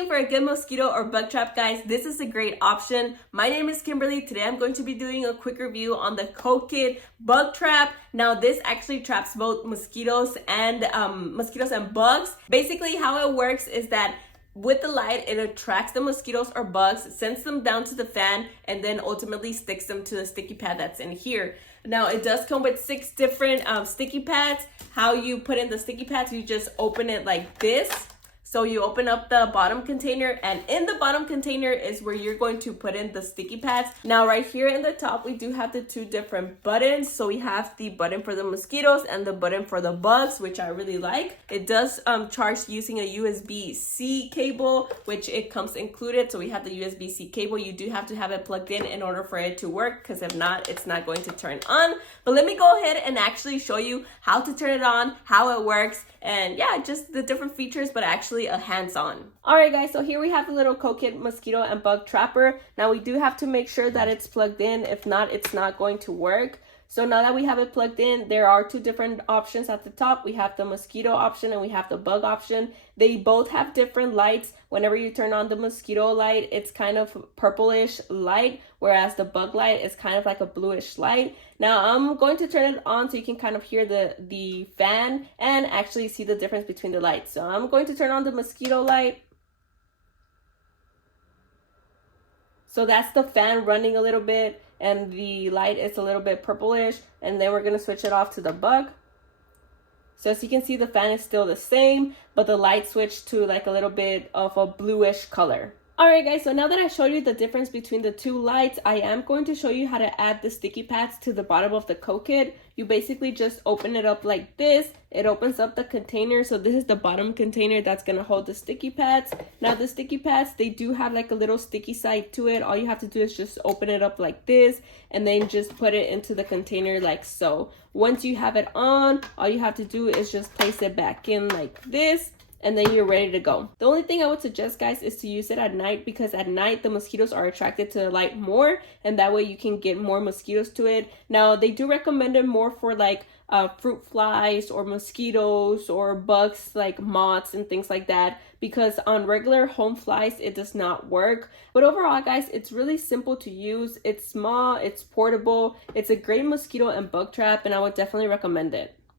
looking for a good mosquito or bug trap, guys, this is a great option. My name is Kimberly. Today I'm going to be doing a quick review on the COKIT bug trap. Now this actually traps both mosquitoes and bugs. Basically how it works is that with the light, it attracts the mosquitoes or bugs, sends them down to the fan, and then ultimately sticks them to the sticky pad that's in here. Now it does come with 6 different sticky pads. How you put in the sticky pads, you just open it like this. So you open up the bottom container, and in the bottom container is where you're going to put in the sticky pads. Now right here in the top, we do have the 2 different buttons. So we have the button for the mosquitoes and the button for the bugs, which I really like. It does charge using a USB-C cable, which it comes included. So we have the USB-C cable. You do have to have it plugged in order for it to work, because if not, it's not going to turn on. But let me go ahead and actually show you how to turn it on, how it works, and yeah, just the different features, but actually a hands-on. All right, guys, so here we have the little COKIT mosquito and bug trapper. Now we do have to make sure that it's plugged in. If not, it's not going to work. So now that we have it plugged in, there are 2 different options at the top. We have the mosquito option and we have the bug option. They both have different lights. Whenever you turn on the mosquito light, it's kind of purplish light, whereas the bug light is kind of like a bluish light. Now I'm going to turn it on so you can kind of hear the fan and actually see the difference between the lights. So I'm going to turn on the mosquito light. So that's the fan running a little bit, and the light is a little bit purplish, and then we're going to switch it off to the bug. So as you can see, the fan is still the same, but the light switched to like a little bit of a bluish color. Alright guys, so now that I showed you the difference between the 2 lights, I am going to show you how to add the sticky pads to the bottom of the COKIT. You basically just open it up like this. It opens up the container. So this is the bottom container that's going to hold the sticky pads. Now the sticky pads, they do have like a little sticky side to it. All you have to do is just open it up like this and then just put it into the container like so. Once you have it on, all you have to do is just place it back in like this, and then you're ready to go. The only thing I would suggest, guys, is to use it at night, because at night the mosquitoes are attracted to the light more, and that way you can get more mosquitoes to it. Now they do recommend it more for like fruit flies or mosquitoes or bugs like moths and things like that, because on regular home flies it does not work. But overall, guys, it's really simple to use. It's small, it's portable, it's a great mosquito and bug trap, and I would definitely recommend it.